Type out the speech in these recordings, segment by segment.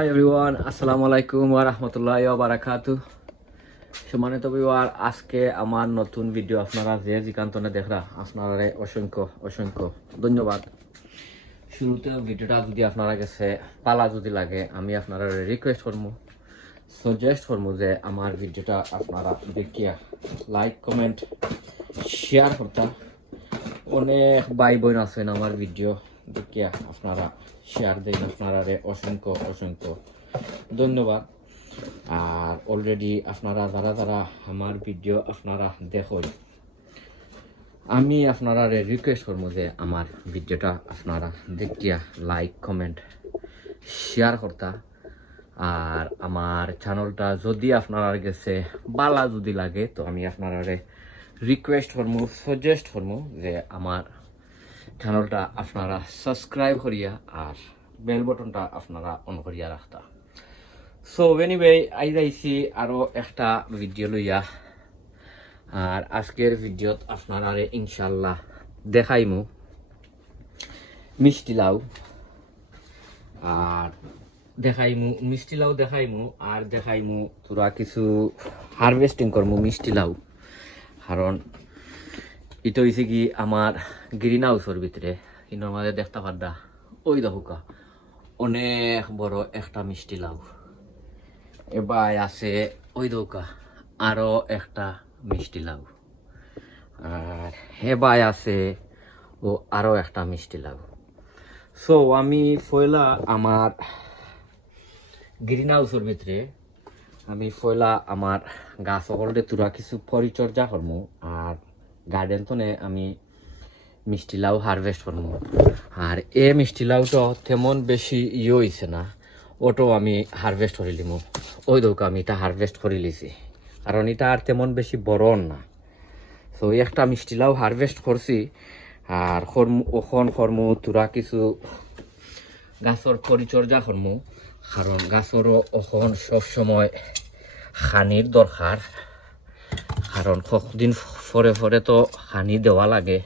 Hi everyone আসসালামু আলাইকুম ওয়া রাহমাতুল্লাহি ওয়া বারাকাতু সম্মানিত বিওয়ার আজকে আমার নতুন ভিডিও আপনারা যে জিকান্তনে দেখরা আপনারা অসংখ্য অসংখ্য ধন্যবাদ। শুরুতে ভিডিওটা যদি আপনারা কাছে পালা যদি লাগে, আমি আপনারা রিকোয়েস্ট করব সাজেস্ট করব যে আমার ভিডিওটা আপনারা দেখিয়া লাইক কমেন্ট শেয়ার করতা। অনেক ভাই বোন আছেন আমার ভিডিও দেখিয়া আপনারা শেয়ার দেন আপনারা অসংখ্য অসংখ্য ধন্যবাদ। আর অলরেডি আপনারা যারা যারা আমার ভিডিও আপনারা দেখুন আমি আপনারা রিকোয়েস্ট করব যে আমার ভিডিওটা আপনারা দেখিয়া লাইক কমেন্ট শেয়ার করতা। আর আমার চ্যানেলটা যদি আপনারা গেছে বালা যদি লাগে, তো আমি আপনারা রিকোয়েস্ট করব সাজেস্ট করব যে আমার চ্যানেলটা আপনারা সাবস্ক্রাইব করিয়া আর বেল বটনটা আপনারা অন করিয়া রাখতা। সো এনিওয়ে আই যাইছি আরও একটা ভিডিও লইয়া। আর আজকের ভিডিওত আপনারা ইনশাল্লাহ দেখাইমু। মিষ্টি লাউ। আর দেখাইমু, মিষ্টি লাউ দেখাইমু, আর দেখাইমু তোরা কিছু হারভেস্টিং করমু মিষ্টি লাউ। কারণ এটা হয়েছে কি আমার গ্রিন হাউসের ভিতরে কিন্তু আমাদের দেখতে পারদা ওই দেখুকা অনেক বড় একটা মিষ্টি লাউ। এবার আছে ওই দৌকা আরও একটা মিষ্টি লাউ। আর হেবাই আছে ও আরও একটা মিষ্টি লাউ। সো আমি ফয়লা আমার গ্রিন হাউসের ভিতরে আমি ফয়লা আমার গাছ সকলতে তুরা কিছু পরিচর্যা করমু আর গার্ডেন তো আমি মিষ্টি লাউ হারভেস্ট করমু আর এ মিষ্টি লাউটা তেমন বেশি ইয়ে হয়েছে না, ওটো আমি হারভেস্ট করে লিমু। ওই দৌকা আমি এটা হারভেস্ট করে লিছি। কারণ এটা আর তেমন বেশি বড় না। তো একটা মিষ্টি লাউ হারভেস্ট করছি, আর খরমু, ওখন খরমু, তুরা কিছু গাছর পরিচর্যা করমু কারণ গাছরও ওখন সবসময় খানির দরকার কারণ কতদিন পরে পরে তো খানি দেওয়া লাগে।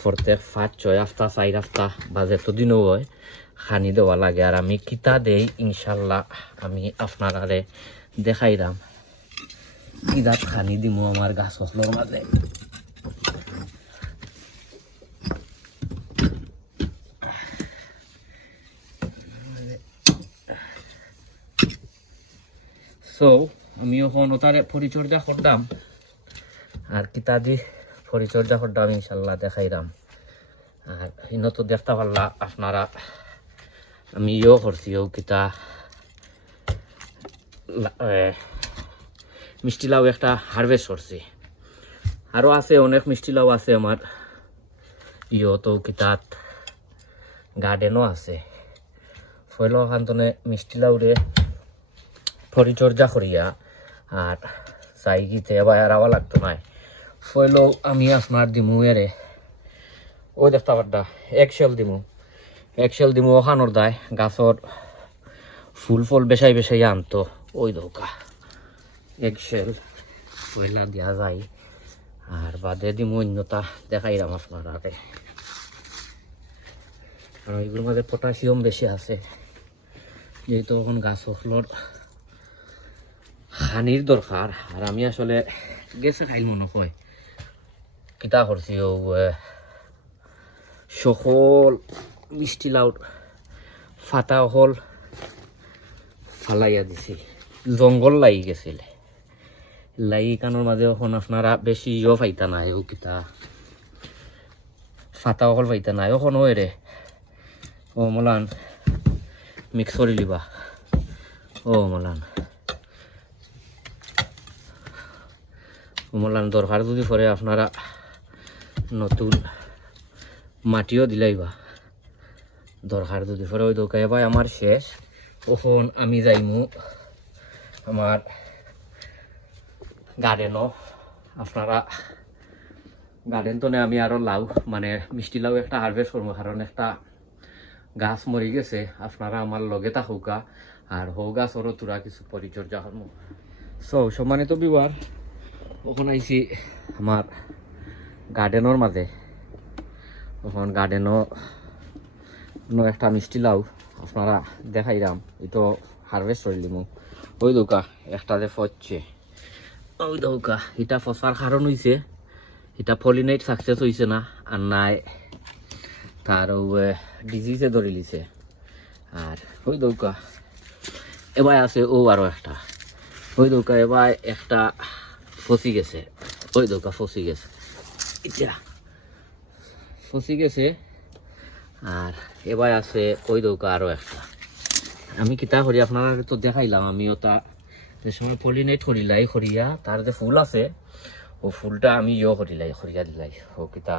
প্রত্যেক পাঁচ ছয় আফতা চার আফতা বা যতদিনও হয় খানি দেওয়া লাগে। আর আমি কিতা দেই, ইনশাল্লাহ আমি আপনারারে দেখাইলাম কিতাত খানি দিমু আমার গাছ ফসলের মাঝে সো আমি এখন ওটারে পরিচর্যা করতাম আর কিতা দি পরিচর্যা করতাম ইনশাল্লাহ দেখাইলাম আর ইনো তো দেখতে পারলা, আপনারা আমি ইয়েও করছি ও কিতা মিষ্টি লাউ একটা হারভেস্ট করছি। আরও আছে, অনেক মিষ্টি লাউ আছে আমার। ইয়ে তো কিতাত গার্ডেনও আছে। ফইল খান্তনে মিষ্টি লাউরে পরিচর্যা করিয়া, আর চাই গিতে এবার আওয়া লাগতো নাই। ফইল আমি আপনার দিমু এরে। ও দেখতে পারদা, এক শেল দিমু। এক শেল দিমু ওখানোর দায়, গাছর ফুল ফল বেসাই বেসাই আনতো। ওই দৌকা। এক শেল পয়লা দেওয়া যায়, আর বাদে দিমু অন্যতা দেখাইলাম আপনারা আগে। কারণ এগুলোর মধ্যে পটাশিয়াম বেশি আছে। যেহেতু এখন গাছ ফসলর খানির দরকার, আর আমি আসলে গেছে খাইল মনে হয়। কিতা করছি ও সকল মিষ্টি লাউর ফাটা হল, ফালাইয়া দিছি। জঙ্গল লাগি গেছিল। লাগি কানোর মাঝে এখন আপনারা বেশি ইয়ে পাইতা নাই ও কিতা। ফাটা হল পাইতা নাই এখন ওই রে ও মলান মিক্স করে লিবা। ও মলান। মলান দরকার যদি পরে আপনারা নতুন মাটিও দিলাইবা দরকার যদি পরে ওই দোকায় ভাই আমার শেষ। ওখন আমি যাইমু আমার গার্ডেনও আপনারা গার্ডেন তো আমি আরও লাউ মানে মিষ্টি লাউ একটা হারভেস্ট করব কারণ একটা গাছ মরি গেছে। আপনারা আমার লগে থাকুকা আর হৌ গাছরও তোরা কিছু পরিচর্যা করব সো সম্মানিত বিবার ওখানে আইছি আমার গার্ডেনের মাঝে তখন গার্ডেনও একটা মিষ্টি লাউ আপনারা দেখাইলাম এটো হারভেস্ট করিলিমু ওই দৌকা, একটা যে ফচ্ছে। ওই দৌকা, এটা ফসার কারণ হইছে এটা পলিনাইট সাকসেস হইছে না, আর নাই তার ডিজিজে ধরে লিছে। আর ওই দৌকা এবার আছে ও আরও একটা। ওই দৌকা এবার একটা ফসি গেছে। ওই দৌকা ফসি গেছে। এটা ফসি গেছে, আর এবার আছে ওই দৌকা আরও একটা। আমি কিতা করি আপনারা তো দেখাইলাম আমি ওটা যে সময় পলিনেট করিলাই করিয়া, তার যে ফুল আছে, ও ফুলটা আমি ইয়ে করিলাই করিয়া দিলাই। ও কিতা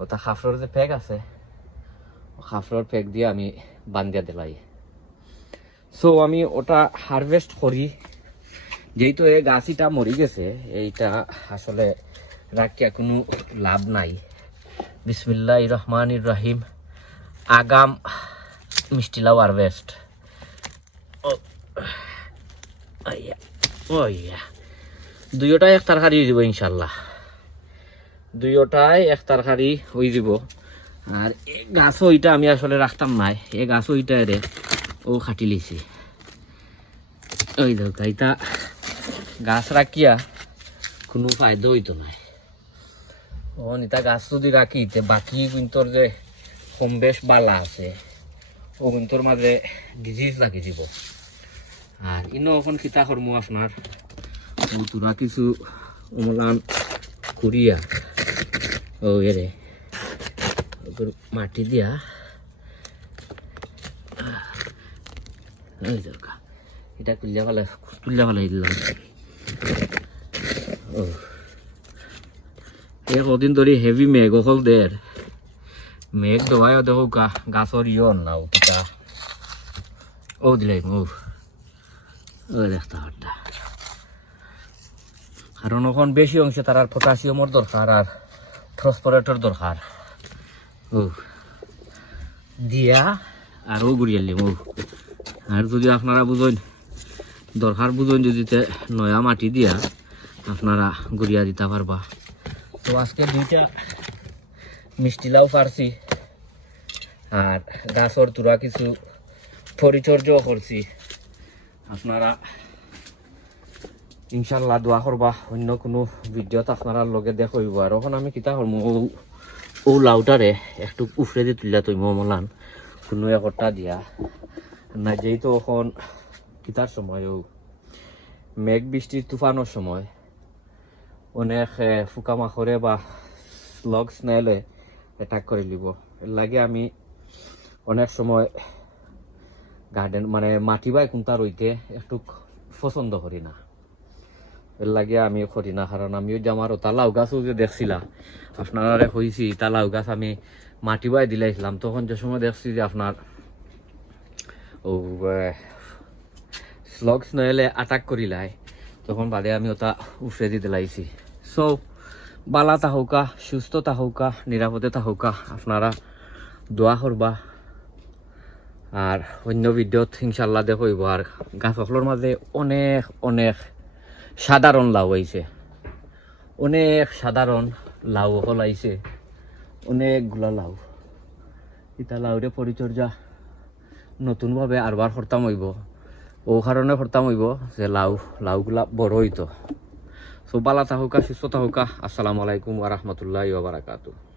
ওটা খাফরর যে প্যাক আছে, ও খাফরর প্যাক দিয়ে আমি বান্ধিয়া দিলাই। সো আমি ওটা হারভেস্ট করি। যেহেতু এই গাছিটা মরি গেছে, এইটা আসলে রাখিয়া কোনো লাভ নাই। বিসমিল্লাহ রহমান রাহিম। আগাম মিষ্টি লাউ হারভেস্ট। ও, আইয়া, ও ইয়া দুইটাই এক তরকারি যাব ইনশাল্লাহ দুইটাই এক তরকারি হয়ে যাব। আর এই গাছও ওইটা আমি আসলে রাখতাম নাই। এই গাছও ওইটা রে, ও খাটি লিছি ওই দেখো গাছ রাখিয়া কোনো ফায়দা হইতো নাই। ও নিতা গাছ যদি রাখি, তে বাকি কিন্তু যে কম বেশ বালা আছে, ও কিন্তু মাঝে ডিজিজ লাগি দিব। আর ইনো এখন কিতা করমু আপনার ও তোরা কিছু অমলান করিয়া ও এরে মাটি দিয়া। এই দরকার এটা তুলিয়া ফেলা তুলিয়া ফেলাই দিলাম ও। এই কদিন ধরে হেভি মেঘ হল দের মেঘ দেওয়াই দেখো গা গাছর ইয়ন না কিতা ও দিলাই ও ও দেখতে কারণ ওখান বেশি অংশে তার আর পটাশিয়ামর দরকার আর ফসফরেটর দরকার ও দিয়া আর ও গুড়িয়ালিম ও আর যদি আপনারা বুঝেন দরকার বুঝেন যদি নয়া মাটি দিয়া, আপনারা গুড়িয়া দিতে পারবা তো আজকে দুইটা মিষ্টি লাউ পারছি। আর গাছর তুরা কিছু পরিচর্যাও করছি। আপনারা ইনশাল্লাহ দোয়া করবা, অন্য কোনো ভিডিওত আপনারা লগে দেখইব। আর এখন আমি কিতা করব ও লাউটারে একটু উফরে দিয়ে তুলিয়া তৈম মলান কোনো একটা দিয়া। না যেহেতু এখন কিতার সময়, ও, মেঘ বৃষ্টির তুফানোর সময়। অনেক এ, পোকামাকড়ে বা স্লগ স্নেলে অ্যাটাক করে লিব। এর লাগে আমি অনেক সময় গার্ডেন মানে মাটি বাই কোনটা রইতে একটু পছন্দ করি না। এর লাগে আমি করি না কারণ আমিও যে ওটা লাউ গাছও যে দেখছিলাম আপনারা কইছি তা লাউ গাছ আমি মাটি বাই দিলাইছিলাম তখন যে সময় দেখছি যে আপনার ও স্লগস নইলে আটাক করিলাই তখন বাদে আমি ওটা উফরে দিতে লাইছি সো বালা তাহৌকা সুস্থ তাহৌকা নিরাপদে তাহৌকা আপনারা দোয়া করবা। আর অন্য ভিডিওত ইনশাল্লাহ দেখইব। আর গাছ সকলের মাঝে অনেক অনেক সাধারণ লাউ আইছে অনেক সাধারণ লাউ হল আইছে অনেকগুলা লাউ ইটা লাউরে পরিচর্যা নতুনভাবে আরবার করতাম হইব ও কারণে করতাম হইব যে লাউ লাউগুলা বড় হইতো সো বালা তাহুকা সুস্থ তাহুকা আসসালামু আলাইকুম ওয়া বারাকাতুহু।